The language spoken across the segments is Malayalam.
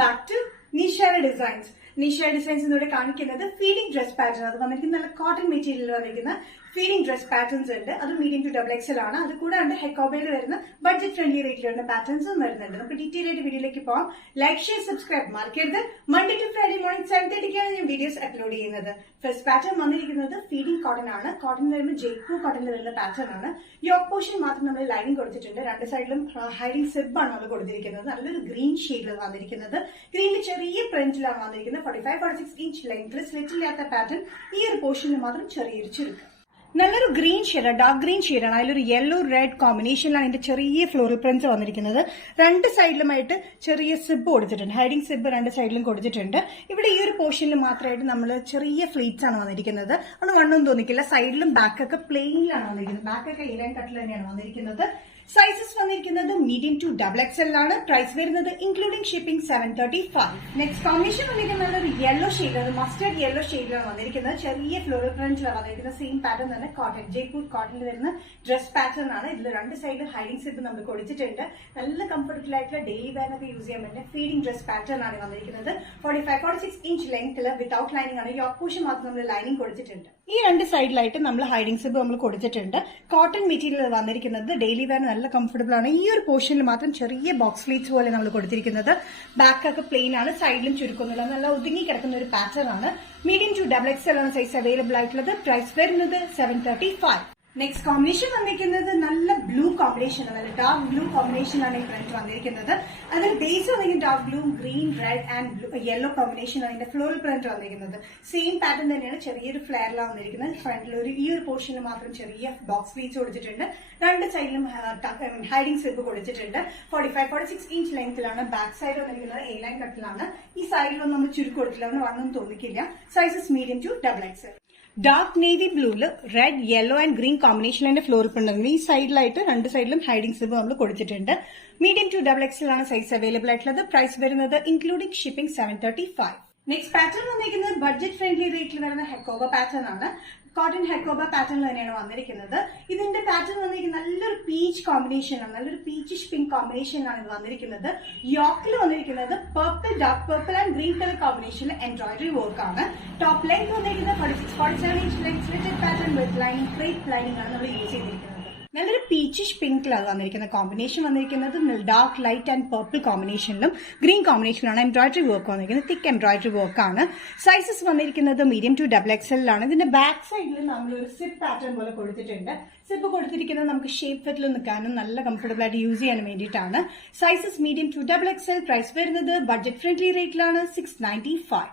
back to Nishara Designs. Nishara Designs in the feeding dress pattern. The cotton material feeding dress patterns that's medium to double XL ആണ് അത് കൂടാണ്ട് ഹെക്കോബയിൽ വരുന്ന ബഡ്ജറ്റ് ഫ്രണ്ട്ലി റേറ്റിലുള്ള പാറ്റേൺസും വരുന്നുണ്ട്. നമുക്ക് ഡീറ്റെയിൽ ആയിട്ട് വീഡിയോയിലേക്ക് പോകാം. ലൈക്ക് ഷെയർ സബ്സ്ക്രൈബ് മറക്കരുത്. മൺഡേ ടു ഫ്രൈഡേ മോർണിംഗ് 7:30 ഞാൻ വീഡിയോസ് അപ്ലോഡ് ചെയ്യുന്നത്. ഫസ്റ്റ് പാറ്റേൺ വന്നിരിക്കുന്നത് ഫീഡിംഗ് കോട്ടൺ ആണ്. കോട്ടൺ വരുമ്പോൾ ജയ്പൂർ കോട്ടണിൽ വരുന്ന പാറ്റേൺ ആണ്. യോക്ക് പോർഷൻ മാത്രം നമ്മൾ ലൈനിങ് കൊടുത്തിട്ടുണ്ട്. രണ്ട് സൈഡിലും ഹൈഡിംഗ് സിബ് ആണ് നമ്മൾ കൊടുത്തിരിക്കുന്നത്. നല്ലൊരു ഗ്രീൻ ഷെയ്ഡിൽ വന്നിരിക്കുന്നത്. ഗ്രീനിൽ ചെറിയ പ്രിന്റിലാണ് വന്നിരിക്കുന്നത്. 45-46 ഇഞ്ച് ലെങ്ത്തിൽ സ്ലിറ്റ് ഇല്ലാത്ത പാറ്റേൺ. ഈ ഒരു പോർഷനിൽ മാത്രം ചെറിയൊരു ചുരുക്കം. നല്ലൊരു ഗ്രീൻ ഷെയ്ഡ്, ഡാർക്ക് ഗ്രീൻ ഷെയ്ഡാണ്. അതിലൊരു യെല്ലോ റെഡ് കോമ്പിനേഷനിലാണ് ഇതിന്റെ ചെറിയ ഫ്ലോറൽ പ്രിന്റ്സ് വന്നിരിക്കുന്നത്. രണ്ട് സൈഡിലുമായിട്ട് ചെറിയ സിബ് കൊടുത്തിട്ടുണ്ട്. ഹൈഡിംഗ് സിബ് രണ്ട് സൈഡിലും കൊടുത്തിട്ടുണ്ട്. ഇവിടെ ഈ ഒരു പോർഷനിൽ മാത്രമായിട്ട് നമ്മൾ ചെറിയ ഫ്ലീറ്റ്സ് ആണ് വന്നിരിക്കുന്നത്. അത് വണ്ണൊന്നും തോന്നിക്കില്ല. സൈഡിലും ബാക്കൊക്കെ പ്ലെയിനിലാണ് വന്നിരിക്കുന്നത്. ബാക്കൊക്കെ ഇലൻ കട്ടിൽ തന്നെയാണ് വന്നിരിക്കുന്നത്. സൈസസ് വന്നിരിക്കുന്നത് മീഡിയം ടു ഡബിൾ XL ആണ്. പ്രൈസ് വരുന്നത് ഇൻക്ലൂഡിംഗ് ഷിപ്പിംഗ് 735. നെക്സ്റ്റ് കോമ്പിനേഷൻ വന്നിരിക്കുന്നത് ഒരു യെല്ലോ ഷെയ്ഡ്, മസ്റ്റേർഡ് യെല്ലോ ഷെയ്ഡിലാണ് വന്നിരിക്കുന്നത്. ചെറിയ ഫ്ലോറൽ പ്രിന്റിലാണ് വന്നിരിക്കുന്നത്. സെയിം പാറ്റേൺ തന്നെ കോട്ടൺ, ജയ്പൂർ കോട്ടണിൽ വരുന്ന ഡ്രസ് പാറ്റേൺ ആണ്. ഇതിൽ രണ്ട് സൈഡിൽ ഹൈഡിംഗ് സിബ് നമ്മൾ കൊടുത്തിട്ടുണ്ട്. നല്ല കംഫർട്ടബിൾ ആയിട്ടുള്ള ഡെയിലി വെയറിനൊക്കെ യൂസ് ചെയ്യാൻ പറ്റുന്ന ഫീഡിംഗ് ഡ്രസ് പാറ്റേൺ ആണ് വന്നിരിക്കുന്നത്. 45-46 ഇഞ്ച് ലെങ്ത്തിൽ വിത്തൌട്ട് ലൈനിങ് ആണ്. യോക്ക് പോർഷൻ മാത്രം നമ്മൾ ലൈനിങ് കൊടുത്തിട്ടുണ്ട്. ഈ രണ്ട് സൈഡിലായിട്ട് നമ്മൾ ഹൈഡിംഗ് സിബ് നമ്മൾ കൊടുത്തിട്ടുണ്ട്. കോട്ടൺ മെറ്റീരിയൽ വന്നിരിക്കുന്നത് ഡെയിലി വെയർ നല്ല കംഫർട്ടബിൾ ആണ്. ഈ ഒരു പോർഷനിൽ മാത്രം ചെറിയ ബോക്സ് സ്ലീറ്റ്സ് പോലെ നമ്മൾ കൊടുത്തിരിക്കുന്നത്. ബാക്കൊക്കെ പ്ലെയിൻ ആണ്, സൈഡിലും ചുരുക്കൊന്നുമില്ല. നല്ല ഒതുങ്ങി കിടക്കുന്ന ഒരു പാറ്റേൺ ആണ്. മീഡിയം ടു ഡബിൾ XL ആണ് സൈസ് അവൈലബിൾ ആയിട്ടുള്ളത്. പ്രൈസ് വരുന്നത് 735. നെക്സ്റ്റ് കോമ്പിനേഷൻ വന്നിരിക്കുന്നത് നല്ല ബ്ലൂ കോമ്പിനേഷൻ ആണ്. നല്ല ഡാർക്ക് ബ്ലൂ കോമ്പിനേഷൻ ആണ് ഈ പ്രിന്റ് വന്നിരിക്കുന്നത്. അതിൽ ബേസ് വന്നിരിക്കുന്നത് dark blue, green, red and yellow combination ആണ് ഇതിന്റെ ഫ്ലോറൽ പ്രിന്റ് വന്നിരിക്കുന്നത്. സെയിം പാറ്റേൺ തന്നെയാണ്. ചെറിയൊരു ഫ്ലെയറിലാണ് വന്നിരിക്കുന്നത്. ഫ്രണ്ടിൽ ഈ ഒരു പോർഷനിൽ മാത്രം ചെറിയ ബോക്സ് സ്ലീറ്റ്സ് കൊടുത്തിട്ടുണ്ട്. രണ്ട് സൈഡിലും ഹൈഡിംഗ് സിബ് കൊടുത്തിട്ടുണ്ട്. 45-46 ഇഞ്ച് ലെങ്ത്തിലാണ്. ബാക്ക് സൈഡ് വന്നിരിക്കുന്നത് എ ലൈൻ കട്ടിലാണ്. ഈ സൈഡിലൊന്നും നമ്മൾ ചുരുക്ക് കൊടുത്തില്ല. അതുകൊണ്ട് വണ്ണം തോന്നിക്കില്ല. Sizes medium to double XL. Dark navy ബ്ലൂല് റെഡ്, യെല്ലോ ആൻഡ് ഗ്രീൻ കോമ്പിനേഷനിലെ ഫ്ലോറൽ പ്രിന്റ്. ഈ സൈഡിലായിട്ട് രണ്ട് സൈഡിലും ഹൈഡിംഗ് സിബ് നമ്മൾ കൊടുത്തിട്ടുണ്ട്. മീഡിയം ടു ഡബിൾ XL ആണ് സൈസ് അവൈലബിൾ ആയിട്ടുള്ളത്. പ്രൈസ് വരുന്നത് ഇൻക്ലൂഡിംഗ് ഷിപ്പിംഗ് 735. നെക്സ്റ്റ് പാറ്റേൺ വന്നിരിക്കുന്നത് ബഡ്ജറ്റ് ഫ്രണ്ട്ലി റേറ്റിൽ വരുന്ന ഹെക്കോബ പാറ്റേൺ ആണ്. കോട്ടൺ ഹെക്കോബ പാറ്റേണിൽ തന്നെയാണ് വന്നിരിക്കുന്നത്. ഇതിന്റെ പാറ്റേൺ വന്നിരിക്കുന്നത് നല്ലൊരു പീച്ച് കോമ്പിനേഷൻ ആണ്. നല്ലൊരു പീച്ചിഷ് പിങ്ക് കോമ്പിനേഷനിലാണ് ഇത് വന്നിരിക്കുന്നത്. യോക്കിൽ വന്നിരിക്കുന്നത് purple, dark purple and green colour കോമ്പിനേഷനിൽ എംബ്രോയിഡറി വർക്ക് ആണ്. ടോപ്പ് ലെങ്ത് വന്നിരിക്കുന്നത് 46-47 inch length slitted pattern with lining, crepe lining ആണ് നമ്മൾ യൂസ് ചെയ്തിരിക്കുന്നത്. നല്ലൊരു പീച്ചിഷ് പിങ്കിലാണ് വന്നിരിക്കുന്ന കോമ്പിനേഷൻ വന്നിരിക്കുന്നത്. ഡാർക്ക് ലൈറ്റ് ആൻഡ് പർപ്പിൾ കോമ്പിനേഷനിലും ഗ്രീൻ കോമ്പിനേഷനിലാണ് എംബ്രോയിഡറി വർക്ക് വന്നിരിക്കുന്നത്. തിക്ക് എംബ്രോയിഡറി വർക്ക് ആണ്. സൈസസ് വന്നിരിക്കുന്നത് മീഡിയം ടു ഡബിൾ XL ആണ്. ഇതിന്റെ ബാക്ക് സൈഡിൽ നമ്മളൊരു സിപ്പ് പാറ്റേൺ പോലെ കൊടുത്തിട്ടുണ്ട്. സിപ്പ് കൊടുത്തിരിക്കുന്നത് നമുക്ക് ഷേപ്പ് ഫിറ്റിൽ നിൽക്കാനും നല്ല കംഫർട്ടബിൾ ആയിട്ട് യൂസ് ചെയ്യാൻ വേണ്ടിയിട്ടാണ്. Sizes medium to double XL. Price വരുന്നത് ബഡ്ജറ്റ് ഫ്രണ്ട്ലി റേറ്റിലാണ് 695.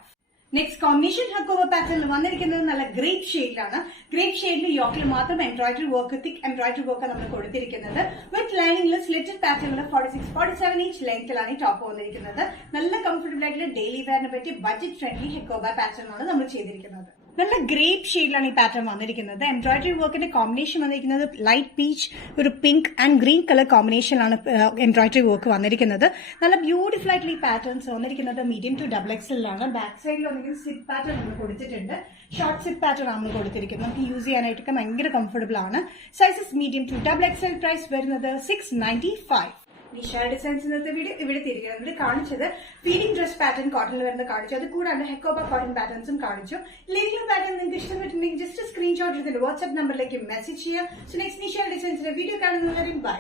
നെക്സ്റ്റ് കോമ്പിനേഷൻ ഹെക്കോബ പാറ്റേണിൽ വന്നിരിക്കുന്നത് നല്ല ഗ്രേപ്പ് ഷെയ്ഡിലാണ്. ഗ്രേപ്പ് ഷെയ്ഡിൽ യോക്കിൽ മാത്രം എംബ്രോയിഡറി വർക്ക്, തിക്ക് എംബ്രോയിഡറി വർക്ക് നമ്മൾ കൊടുത്തിരിക്കുന്നത്. വിത്ത് ലൈനിങ്ങിൽ സ്ലിറ്റഡ് പാറ്റേണിൽ 46-47 ഇഞ്ച് ലെങ്ത്തിലാണ് ഈ ടോപ്പ് വന്നിരിക്കുന്നത്. നല്ല കംഫർട്ടബിൾ ആയിട്ടുള്ള ഡെയിലി വെയറിനെ പറ്റി ബഡ്ജറ്റ് ഫ്രണ്ട്ലി ഹെക്കോബ പാറ്റേൺ ആണ് നമ്മൾ ചെയ്തിരിക്കുന്നത്. നല്ല ഗ്രേപ്പ് ഷെയ്ഡിലാണ് ഈ പാറ്റേൺ വന്നിരിക്കുന്നത്. എംബ്രോയിഡറി വർക്കിന്റെ കോമ്പിനേഷൻ വന്നിരിക്കുന്നത് ലൈറ്റ് പീച്ച്, ഒരു പിങ്ക് ആൻഡ് ഗ്രീൻ കളർ കോമ്പിനേഷനിലാണ് എംബ്രോയിഡറി വർക്ക് വന്നിരിക്കുന്നത്. നല്ല ബ്യൂട്ടിഫുൾ ആയിട്ടുള്ള ഈ പാറ്റേൺസ് വന്നിരിക്കുന്നത് മീഡിയം ടു ഡബിൾ XL ആണ്. ബാക്ക് സൈഡിൽ വന്നിരിക്കുന്ന സിപ്പ് പാറ്റേൺ നമ്മൾ കൊടുത്തിട്ടുണ്ട്. ഷോർട്ട് സിപ്പ് പാറ്റേൺ ആണ് നമ്മൾ കൊടുത്തിരിക്കുന്നത്. നമുക്ക് യൂസ് ചെയ്യാനായിട്ടൊക്കെ ഭയങ്കര കംഫർട്ടബിൾ ആണ്. Sizes medium to double XL. Price വരുന്നത് 695. നിഷാര ഡിസൈൻസ് ഇന്നത്തെ വീഡിയോ ഇവിടെ തിരികെ ഇവിടെ കാണിച്ചത് ഫീഡിംഗ് ഡ്രസ് പാറ്റേൺ കോട്ടണിൽ വരുന്നത് കാണിച്ചു. അത് കൂടാണ്ട് ഹെക്കോബ കോട്ടൺ പാറ്റേൺസും കാണിച്ചു. ലേറ്റർ പാറ്റേൺ നിങ്ങൾക്ക് ഇഷ്ടപ്പെട്ടിട്ടുണ്ടെങ്കിൽ ജസ്റ്റ് സ്ക്രീൻഷോട്ട് എടുത്തിട്ട് വാട്സ്ആപ്പ് നമ്പറിലേക്ക് മെസ്സേജ് ചെയ്യാം. സോ നെക്സ്റ്റ് നിഷാര ഡിസൈൻസിന്റെ വീഡിയോ കാണുന്നവരെയും ബൈ.